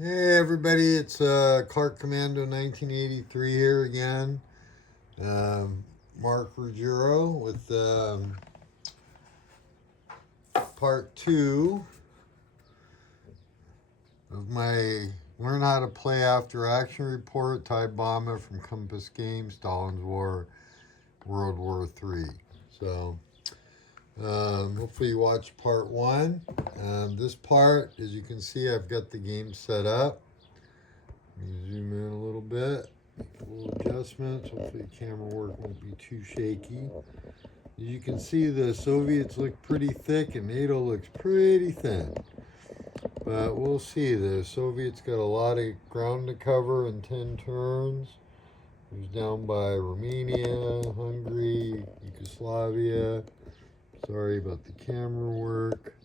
Hey everybody, it's Clark Commando 1983 here again. Mark Ruggiero with part two of my Learn How to Play After Action report, Thai Bomber from Compass Games, Stalins War, World War III. So hopefully you watched part one. This part, as you can see, I've got the game set up. Let me zoom in a little bit, make a little adjustments. Hopefully the camera work won't be too shaky. As you can see, the Soviets look pretty thick and NATO looks pretty thin. But we'll see. The Soviets got a lot of ground to cover in 10 turns. It was down by Romania, Hungary, Yugoslavia. Sorry about the camera work.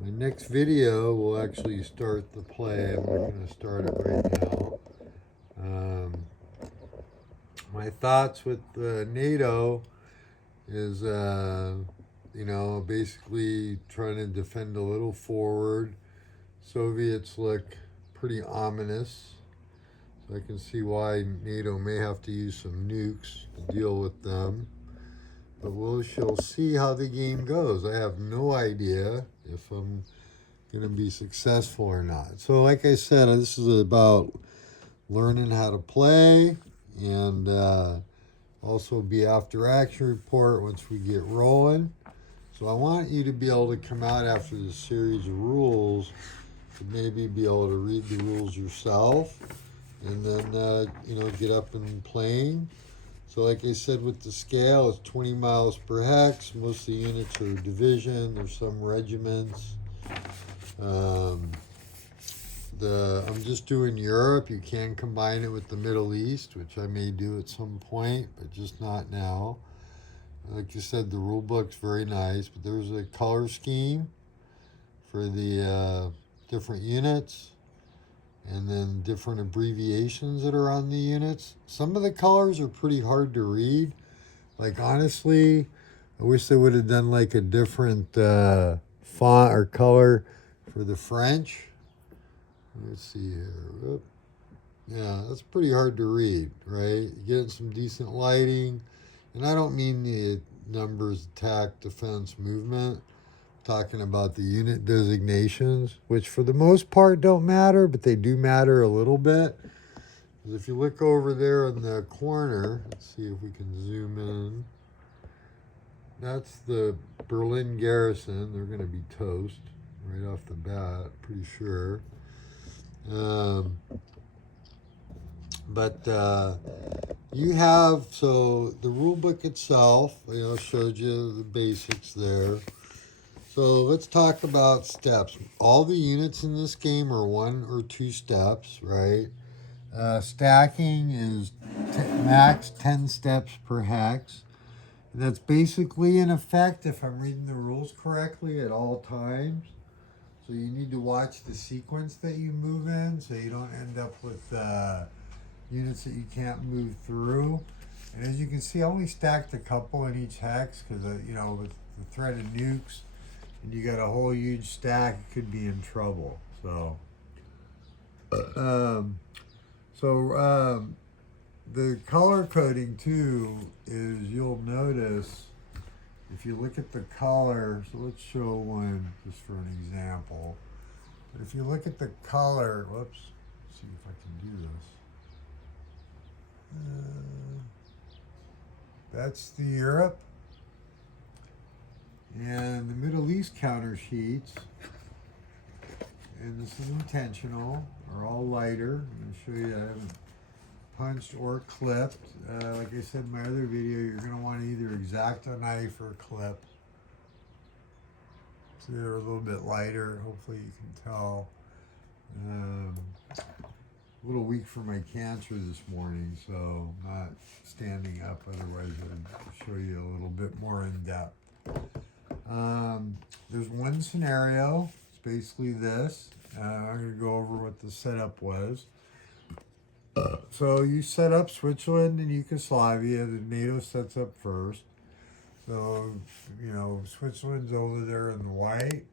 My next video will actually start the play. I'm not going to start it right now. My thoughts with NATO is, basically trying to defend a little forward. Soviets look pretty ominous. So I can see why NATO may have to use some nukes to deal with them. But we shall see how the game goes. I have no idea if I'm going to be successful or not. So like I said, this is about learning how to play and also be after action report once we get rolling. So I want you to be able to come out after this series of rules to maybe be able to read the rules yourself and then, get up and playing. So like I said with the scale, it's 20 miles per hex. Most of the units are division. There's some regiments. I'm just doing Europe. You can combine it with the Middle East, which I may do at some point, but just not now. Like you said, the rule book's very nice, but there's a color scheme for the different units, and then different abbreviations that are on the units. Some of the colors are pretty hard to read. Like, honestly, I wish they would have done like a different font or color for the French. Let's see here. Oop. Yeah, that's pretty hard to read, right? You get some decent lighting. And I don't mean the numbers, attack, defense, movement. I'm talking about the unit designations, which for the most part don't matter, but they do matter a little bit. Because if you look over there in the corner, let's see if we can zoom in. That's the Berlin garrison. They're going to be toast right off the bat, pretty sure. You have, so the rule book itself, showed you the basics there. So let's talk about steps. All the units in this game are 1 or 2 steps, right? Stacking is max 10 steps per hex. And that's basically in effect, if I'm reading the rules correctly, at all times. So you need to watch the sequence that you move in so you don't end up with units that you can't move through. And as you can see, I only stacked a couple in each hex because, with the threat of nukes, and you got a whole huge stack, it could be in trouble. So, the color coding too is, you'll notice, if you look at the color, so let's show one just for an example. But if you look at the color, whoops, let's see if I can do this. That's the Europe. And the Middle East counter sheets, and this is intentional, are all lighter. I'm going to show you I haven't punched or clipped. Like I said in my other video, you're going to want to either X-Acto knife or clip. So they're a little bit lighter, hopefully you can tell. A little weak for my cancer this morning, so I'm not standing up, otherwise I'd show you a little bit more in depth. There's one scenario, it's basically this. I'm going to go over what the setup was. So you set up Switzerland and Yugoslavia, the NATO sets up first. So, Switzerland's over there in the white,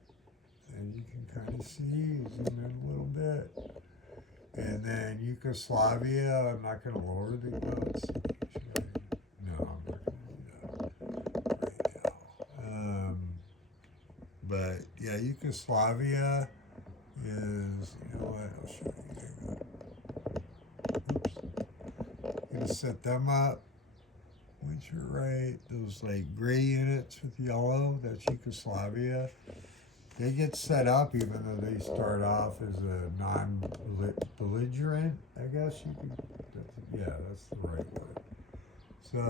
and you can kind of see, zoom in a little bit. And then Yugoslavia, I'm not going to lower the let's see, no, I'm not going to do that right now. But yeah, Yugoslavia is, you know what, I'll show you. Oops. I'm going to set them up, which are right, those like gray units with yellow, that's Yugoslavia. They get set up even though they start off as a non-belligerent, I guess you could, that's the right word. So,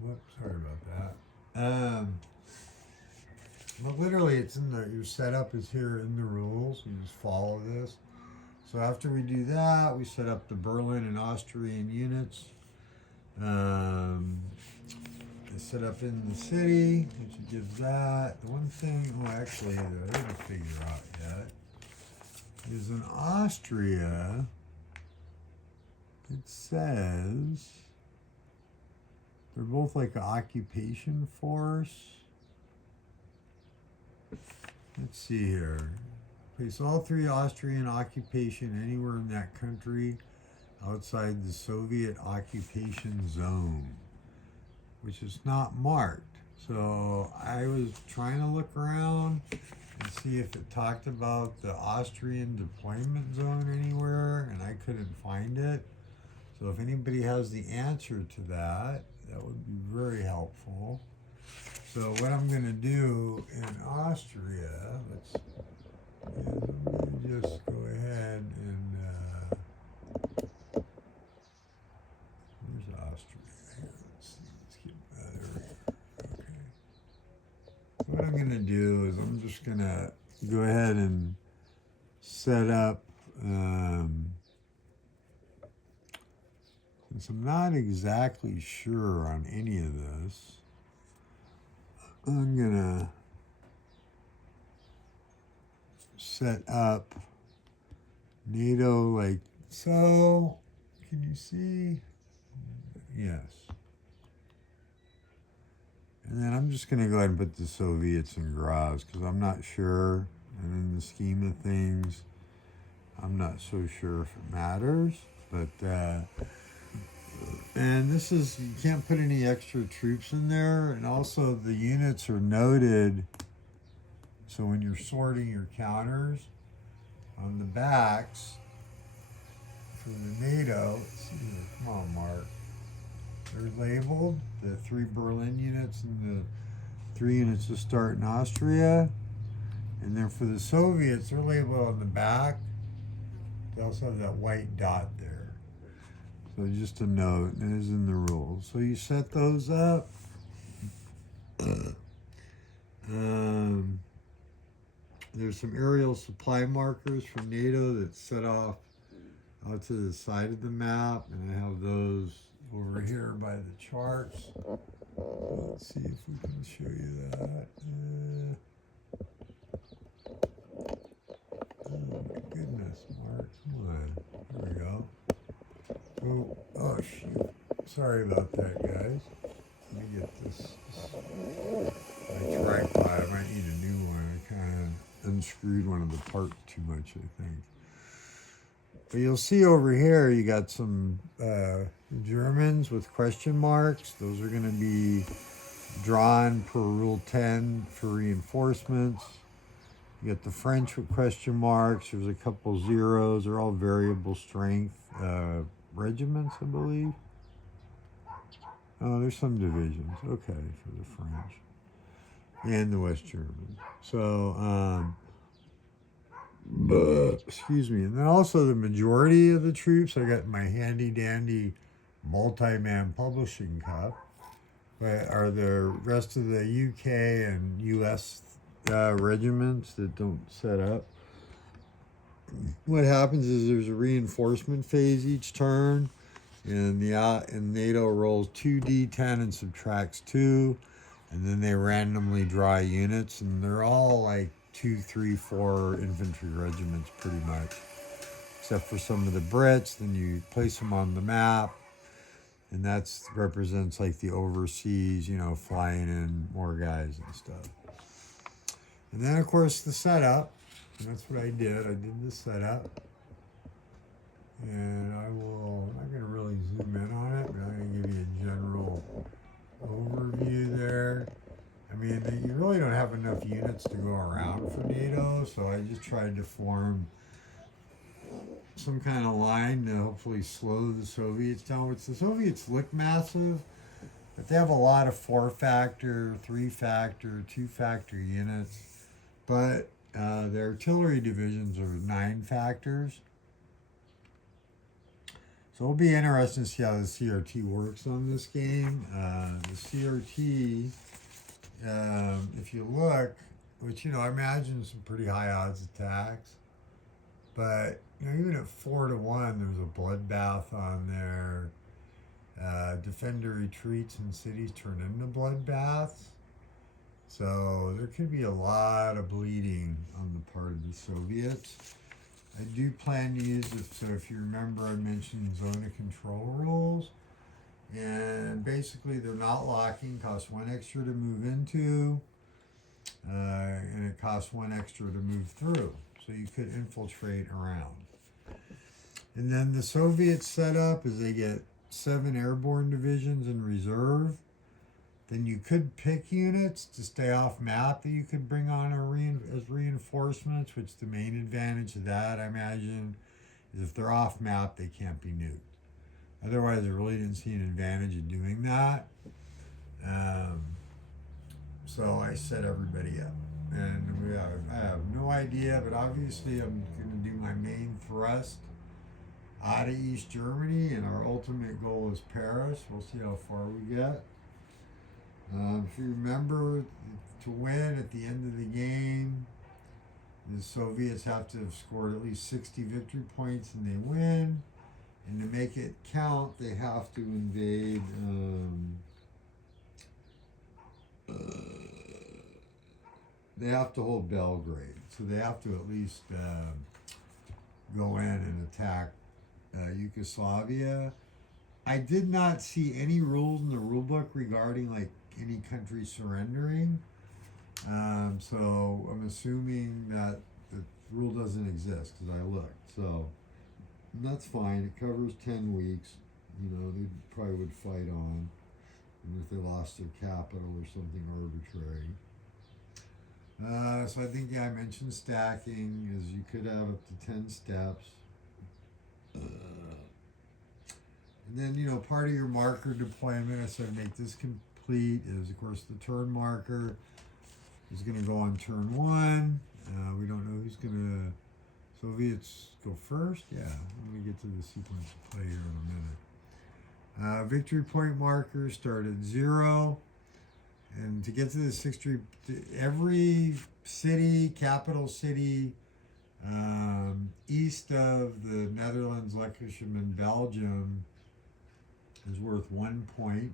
whoops, sorry about that. But literally it's in the, your setup is here in the rules, you just follow this. So after we do that, we set up the Berlin and Austrian units. Set up in the city, which gives that. The one thing, actually, I didn't figure out yet, is in Austria, it says they're both like an occupation force. Let's see here. Place all 3 Austrian occupation anywhere in that country outside the Soviet occupation zone, which is not marked. So I was trying to look around and see if it talked about the Austrian deployment zone anywhere, and I couldn't find it. So if anybody has the answer to that, that would be very helpful. So what I'm going to do in Austria, I'm going to just go ahead and where's Austria? Let's see. Let's get there we go. Okay. What I'm going to do is I'm just going to go ahead and set up. Since I'm not exactly sure on any of this, I'm going to set up NATO like so. Can you see? Yes. And then I'm just going to go ahead and put the Soviets in graz because I'm not sure. And in the scheme of things, I'm not so sure if it matters. But, and this is, you can't put any extra troops in there. And also the units are noted. So when you're sorting your counters on the backs for the NATO, let's see here, come on, Mark. They're labeled, the 3 Berlin units and the 3 units to start in Austria. And then for the Soviets, they're labeled on the back. They also have that white dot there. So just a note, it is in the rules. So you set those up. There's some aerial supply markers from NATO that's set off out to the side of the map, and I have those over here by the charts. Let's see if we can show you that. Oh my goodness, Mark, come on. There we go. Oh shoot. Sorry about that, guys. Let me get this. My tripod, I might need a new one. I kind of unscrewed one of the parts too much, I think. But you'll see over here, you got some Germans with question marks. Those are going to be drawn per Rule 10 for reinforcements. You got the French with question marks. There's a couple zeros. They're all variable strength regiments, I believe. Oh, there's some divisions. Okay, for the French and the West Germans. So, excuse me. And then also the majority of the troops, I got my handy dandy multi-man publishing cup, but are the rest of the UK and US regiments that don't set up. What happens is there's a reinforcement phase each turn, and and NATO rolls 2d10 and subtracts 2, and then they randomly draw units, and they're all like 2, 3, 4 infantry regiments pretty much, except for some of the Brits. Then you place them on the map, and that's represents like the overseas, you know, flying in more guys and stuff. And then of course the setup. And that's what I did. I did the setup. And I'm not going to really zoom in on it, but I'm going to give you a general overview there. I mean, you really don't have enough units to go around for NATO, so I just tried to form some kind of line to hopefully slow the Soviets down, which the Soviets look massive, but they have a lot of 4-factor, 3-factor, 2-factor units. But their artillery divisions are 9 factors. So it'll be interesting to see how the CRT works on this game. The CRT, if you look, which, I imagine some pretty high odds attacks. But, even at 4-1, there's a bloodbath on there. Defender retreats and cities turn into bloodbaths. So there could be a lot of bleeding on the part of the Soviets. I do plan to use it, so if you remember, I mentioned zone of control rules. And basically, they're not locking, costs 1 extra to move into, and it costs 1 extra to move through. So you could infiltrate around. And then the Soviets set up is they get 7 airborne divisions in reserve. Then you could pick units to stay off map that you could bring on as reinforcements, which the main advantage of that, I imagine, is if they're off map, they can't be nuked. Otherwise, I really didn't see an advantage of doing that. So I set everybody up. And I have no idea, but obviously I'm going to do my main thrust out of East Germany, and our ultimate goal is Paris. We'll see how far we get. If you remember, to win at the end of the game, the Soviets have to have scored at least 60 victory points and they win. And to make it count, they have to invade they have to hold Belgrade. So they have to at least go in and attack Yugoslavia. I did not see any rules in the rule book regarding any country surrendering. So I'm assuming that the rule doesn't exist because I looked. So that's fine. It covers 10 weeks. They probably would fight on. And if they lost their capital or something arbitrary. So I think, I mentioned stacking is you could have up to 10 steps. And then, part of your marker deployment, I said make this complete, is, of course, the turn marker is going to go on turn 1. We don't know who's going to... Soviets go first? Yeah, I'm going to get to the sequence of play here in a minute. Victory point markers start at 0. And to get to the every city, capital city, east of the Netherlands, Luxembourg, and Belgium is worth 1 point.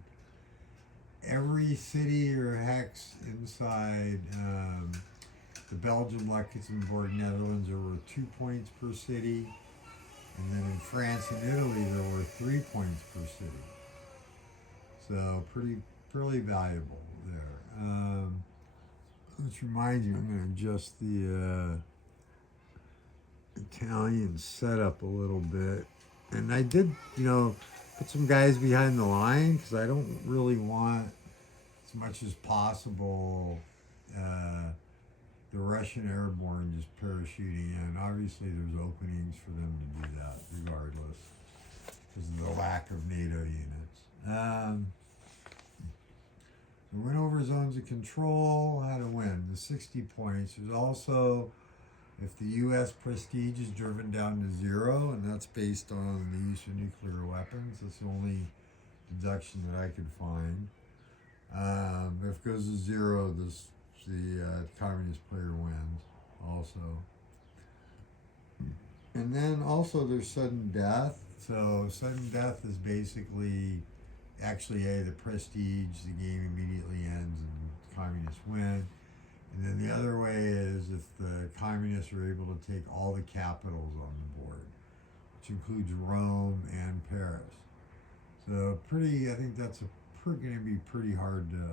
Every city or hex inside the Belgium, Luxembourg, Netherlands are worth 2 points per city. And then in France and Italy, they're worth 3 points per city. So pretty valuable there. Which reminds me, I'm going to adjust the Italian setup a little bit. And I did, put some guys behind the line because I don't really want, as much as possible, the Russian airborne just parachuting in. Obviously, there's openings for them to do that regardless because of the lack of NATO units. We went over zones of control, how to win, the 60 points. There's also, if the U.S. prestige is driven down to 0, and that's based on the use of nuclear weapons. That's the only deduction that I could find. If it goes to 0, the communist player wins also. And then also there's sudden death. So sudden death is basically... Actually, the prestige, the game immediately ends and communists win. And then the other way is if the communists are able to take all the capitals on the board, which includes Rome and Paris. So I think that's going to be pretty hard to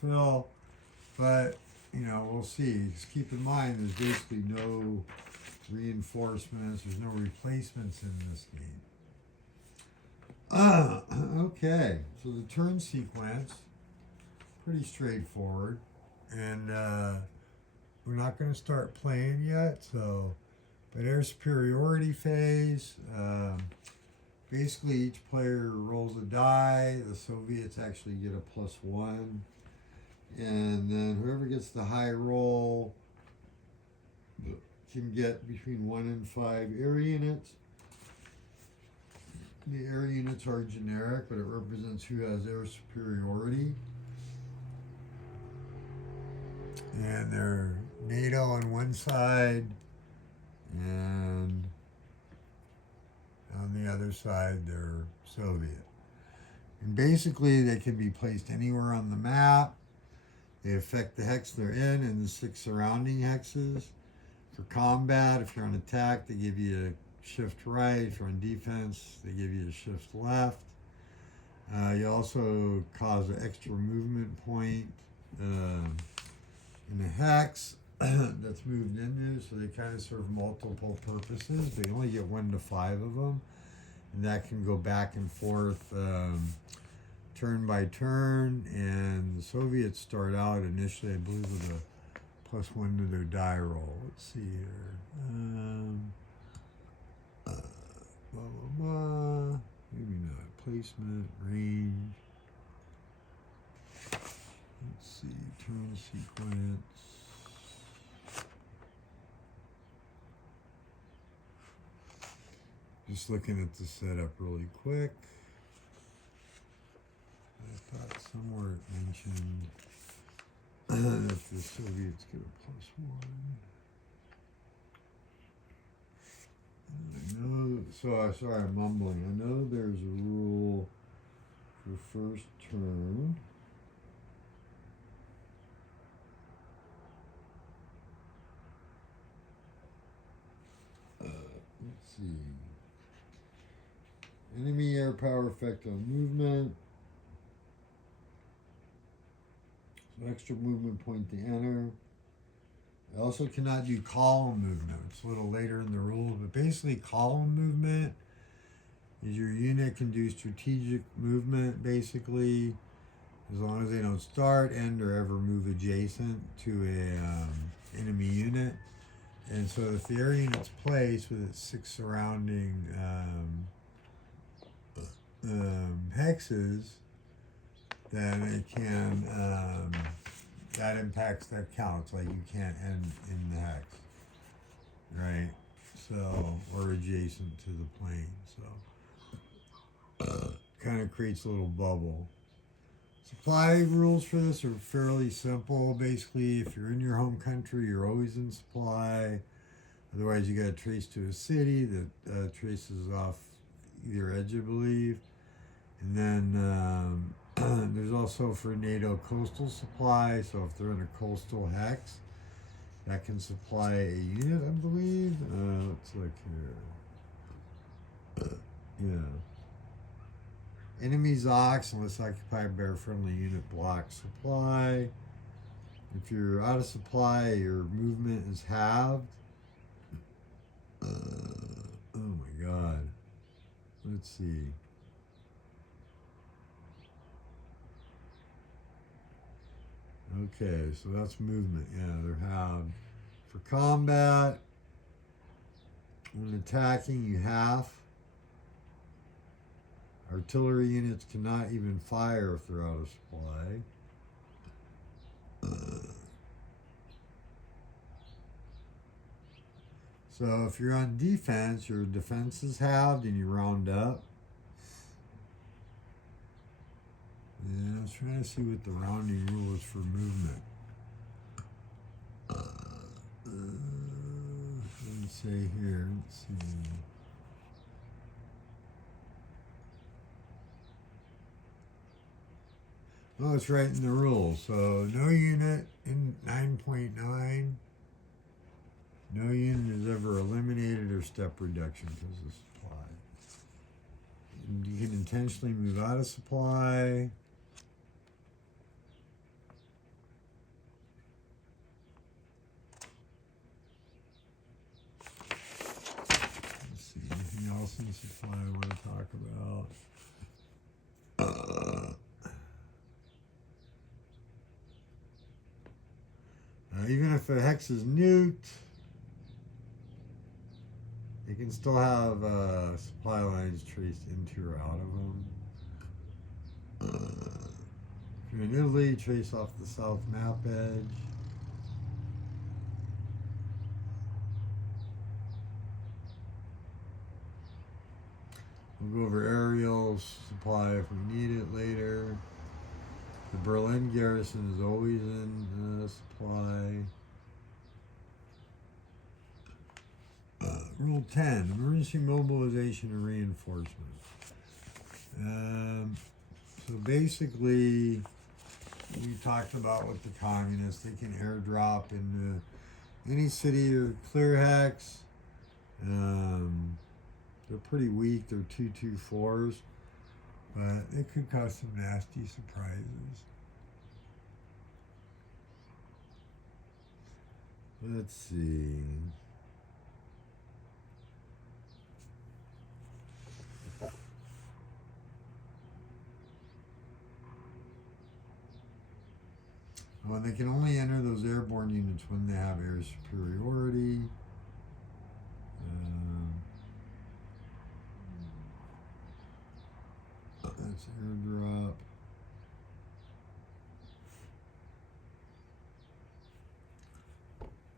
fulfill. But we'll see. Just keep in mind, there's basically no reinforcements. There's no replacements in this game. Okay, so the turn sequence, pretty straightforward. And we're not going to start playing yet, so, but air superiority phase, basically each player rolls a die. The Soviets actually get a +1. And then whoever gets the high roll can get between 1 and 5 air units. The air units are generic, but it represents who has air superiority. And they're NATO on one side, and on the other side, they're Soviet. And basically, they can be placed anywhere on the map. They affect the hex they're in and the 6 surrounding hexes. For combat, if you're on attack, they give you a shift right. If you're on defense, they give you a shift left. You also cause an extra movement point in a hex that's moved into, so they kind of serve multiple purposes. They only get 1 to 5 of them, and that can go back and forth turn by turn. And the Soviets start out initially, I believe, with a +1 to their die roll. Let's see here. Blah, blah, blah. Maybe not. Placement, range. Let's see. Turn sequence. Just looking at the setup really quick. I thought somewhere it mentioned that the Soviets get a +1. I know, sorry, I'm mumbling. I know there's a rule for first turn. Let's see. Enemy air power effect on movement. So extra movement point to enter. I also cannot do column movement. It's a little later in the rules, but basically column movement is your unit can do strategic movement, basically, as long as they don't start, end, or ever move adjacent to a enemy unit. And so if the air unit's placed with its 6 surrounding hexes, then it can, that impacts their counts. Like you can't end in the hex, right? So, or adjacent to the plane. So, kind of creates a little bubble. Supply rules for this are fairly simple. Basically, if you're in your home country, you're always in supply. Otherwise, you got to trace to a city that traces off either edge, I believe. And then there's also for NATO coastal supply. So if they're in a coastal hex, that can supply a unit, I believe. Let's look here. Yeah. Enemy Zox, unless occupied by a friendly unit, block supply. If you're out of supply, your movement is halved. Oh my god. Let's see. Okay, so that's movement. Yeah, they're halved. For combat, when attacking, you half. Artillery units cannot even fire if they're out of supply. So if you're on defense, your defense is halved and you round up. And I was trying to see what the rounding rule is for movement. Let's say here, let's see. Oh, it's right in the rules. So no unit in 9.9. No unit is ever eliminated or step reduction because of supply. And you can intentionally move out of supply. else in supply I want to talk about? Even if a hex is nuked, you can still have supply lines traced into or out of them. If you're in Italy, trace off the south map edge. We'll go over aerial supply if we need it later. The Berlin garrison is always in supply. Rule 10, emergency mobilization and reinforcement. So basically, we talked about with the communists, they can airdrop into any city or clear hex. They're pretty weak, they're 224s, but it could cause some nasty surprises. Let's see. Well, they can only enter those airborne units when they have air superiority. That's airdrop.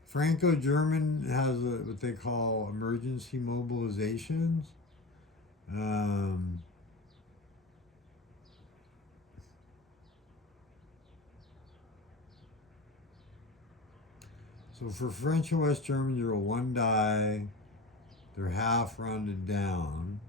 Franco-German has what they call emergency mobilizations. So for French and West German, you roll one die. They're half rounded down.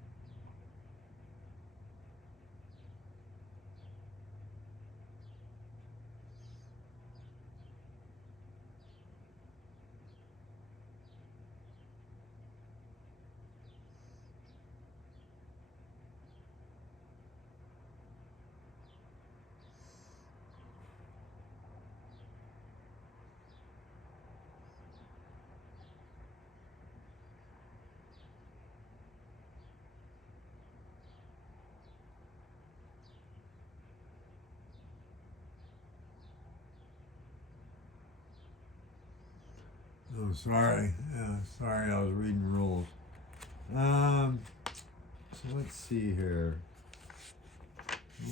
Oh, sorry. Sorry, I was reading rules. So let's see here.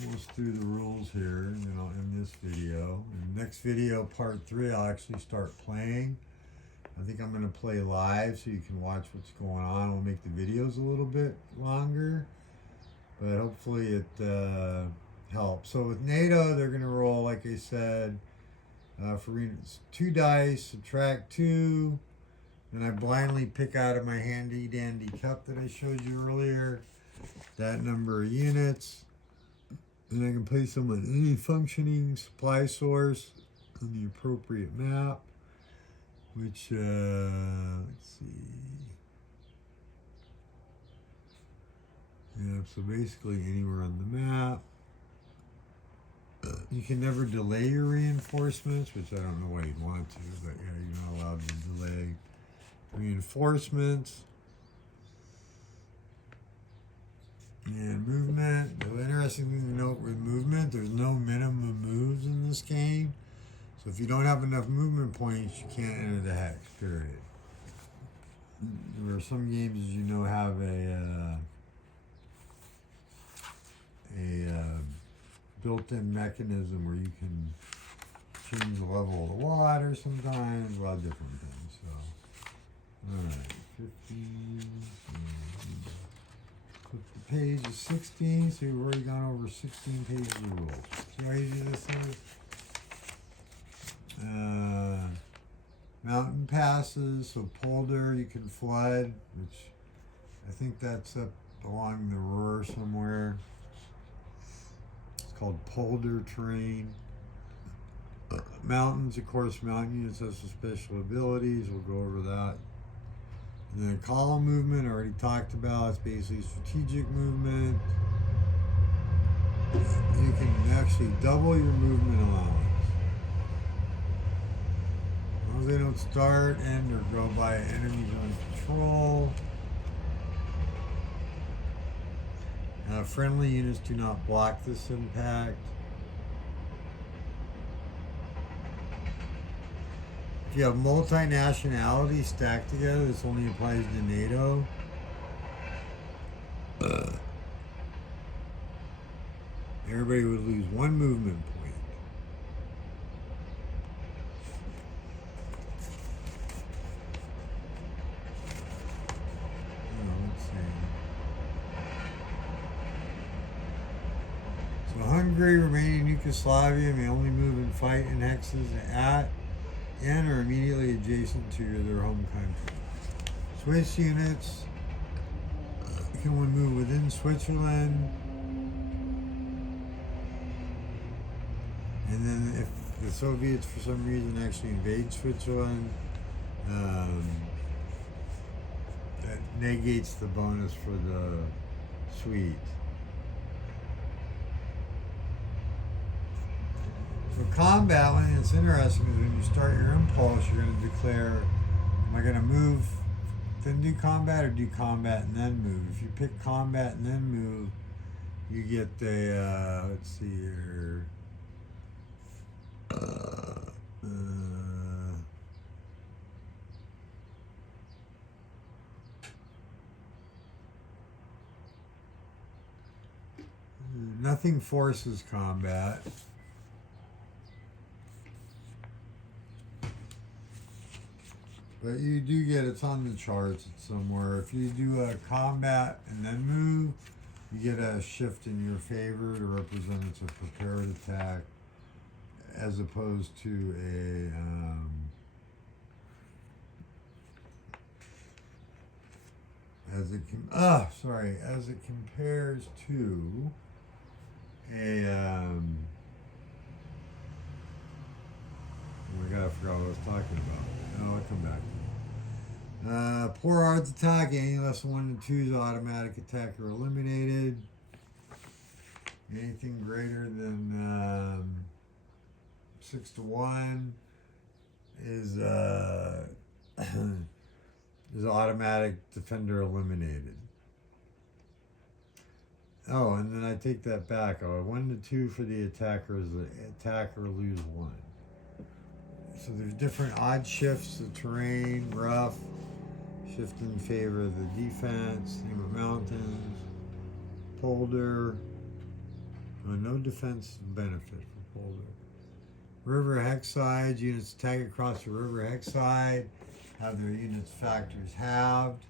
Almost through the rules here, in this video. In the next video, part 3, I'll actually start playing. I think I'm going to play live so you can watch what's going on. I'll make the videos a little bit longer, but hopefully it helps. So with NATO, they're going to roll, like I said, for 2 dice, subtract 2, and I blindly pick out of my handy dandy cup that I showed you earlier that number of units, and I can place them on any functioning supply source on the appropriate map, which, let's see, yeah, so basically anywhere on the map. You can never delay your reinforcements, which I don't know why you'd want to, but yeah, you're not allowed to delay reinforcements. And movement. The interesting thing to note with movement, there's no minimum moves in this game. So if you don't have enough movement points, you can't enter the hex, period. There are some games, as you know, have a built-in mechanism where you can change the level of the water sometimes, a lot of different things. So, all right, 15. Flip the page to 16. So we've already gone over 16 pages of rules. See how easy this is? Mountain passes, so polder you can flood, which I think that's up along the Ruhr somewhere. Called polder terrain. Mountains, of course, mountain units have some special abilities. We'll go over that. And then column movement, I already talked about. It's basically strategic movement. You can actually double your movement allowance. As long as they don't start, end, or go by enemies on control. Friendly units do not block this impact. If you have multinationality stacked together, this only applies to NATO. Everybody would lose one movement point. Let's see. So Hungary, Romania, and Yugoslavia may only move and fight in hexes at, in, or immediately adjacent to their home country. Swiss units can only move within Switzerland. And then if the Soviets for some reason actually invade Switzerland, that negates the bonus for the Swedes. So combat, when it's interesting, is when you start your impulse, you're going to declare, am I going to move, then do combat, or do combat and then move? If you pick combat and then move, you get the, let's see here, nothing forces combat. But you do get, it's on the charts, it's somewhere. If you do a combat and then move, you get a shift in your favor to represent it's a prepared attack, as opposed to a as it compares to a oh my god, I forgot what I was talking about. I'll come back to it. Poor odds attack, any less than 1 to 2 is automatic attack or eliminated. Anything greater than 6 to 1 is is automatic defender eliminated. Oh, and then I take that back. 1 to 2 for the attacker is the attacker lose 1. So there's different odd shifts, the terrain, rough, shift in favor of the defense, same with mountains, polder, no defense benefit for polder. River hex sides, units attack across the river hex side, have their units factors halved.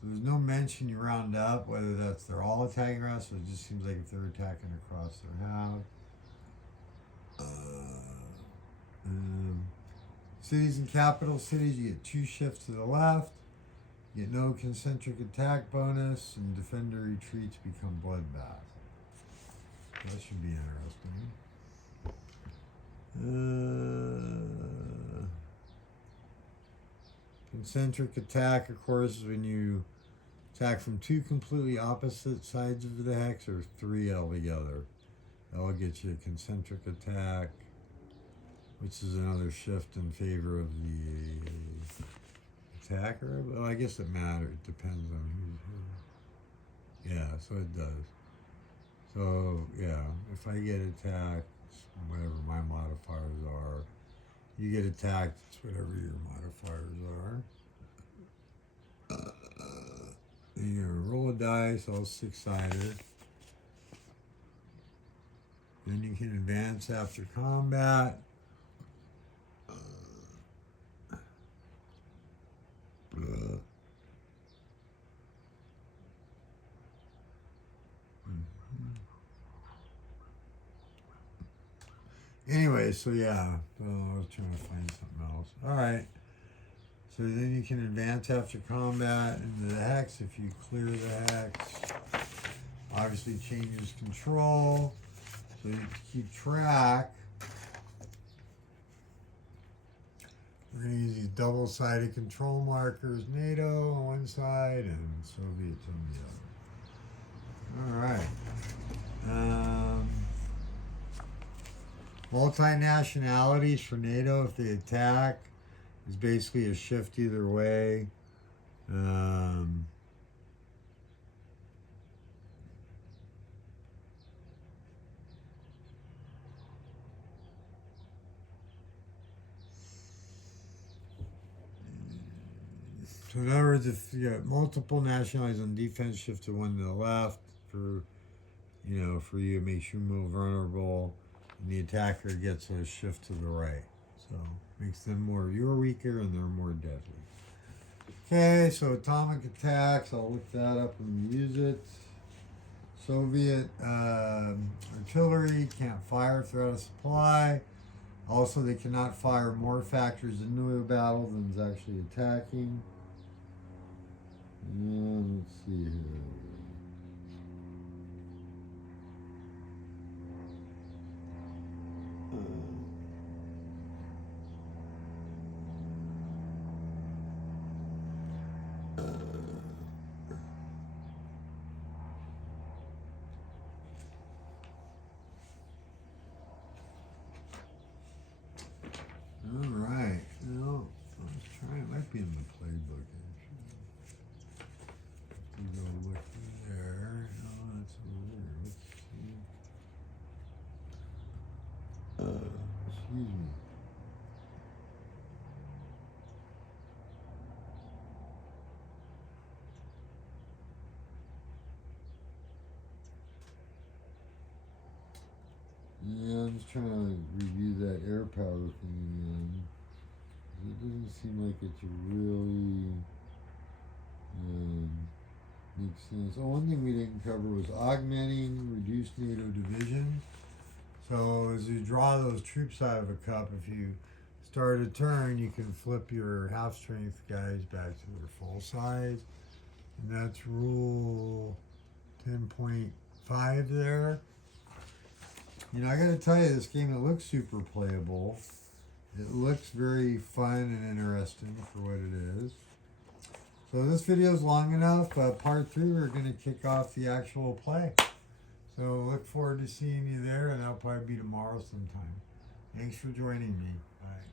So there's no mention you round up whether that's they're all attacking across, so it just seems like if they're attacking across, they're halved. Cities and capital cities, you get 2 shifts to the left. You get no concentric attack bonus, and defender retreats become bloodbath. That should be interesting. Concentric attack, of course, is when you attack from 2 completely opposite sides of the hex, or 3 altogether. That will get you a concentric attack, which is another shift in favor of the attacker. Well, I guess it matters. It depends on who. Yeah, so it does. So, yeah, if I get attacked, whatever my modifiers are, you get attacked, it's whatever your modifiers are. Then you're going to roll a dice, all 6-sided. Then you can advance after combat. Anyway, so yeah, I was trying to find something else. All right. So then you can advance after combat into the hex if you clear the hex. Obviously changes control. So you keep track. We're going to use these double-sided control markers, NATO on one side and Soviets on the other. All right. Multinationalities for NATO, if they attack, is basically a shift either way. So in other words, if you got multiple nationalities on defense, shift to one to the left for for you, it makes you more vulnerable, and the attacker gets a shift to the right. So makes them you're weaker and they're more deadly. Okay, so atomic attacks, I'll look that up and use it. Soviet artillery can't fire if they're out of supply. Also, they cannot fire more factors into a battle than is actually attacking. Let's see here. All right. No, let's try. It might be in the playbook. Actually. Go look there. Oh, that's over there. Let's see. Excuse me. Yeah, I'm just trying to review that air power thing again. It doesn't seem like it's really makes sense. Oh, one thing we didn't cover was augmenting reduced NATO divisions. So as you draw those troops out of a cup, if you start a turn, you can flip your half-strength guys back to their full size. And that's rule 10.5 there. I got to tell you, this game, it looks super playable. It looks very fun and interesting for what it is. So this video is long enough. Part 3, we're going to kick off the actual play. So look forward to seeing you there, and that'll probably be tomorrow sometime. Thanks for joining me. Bye.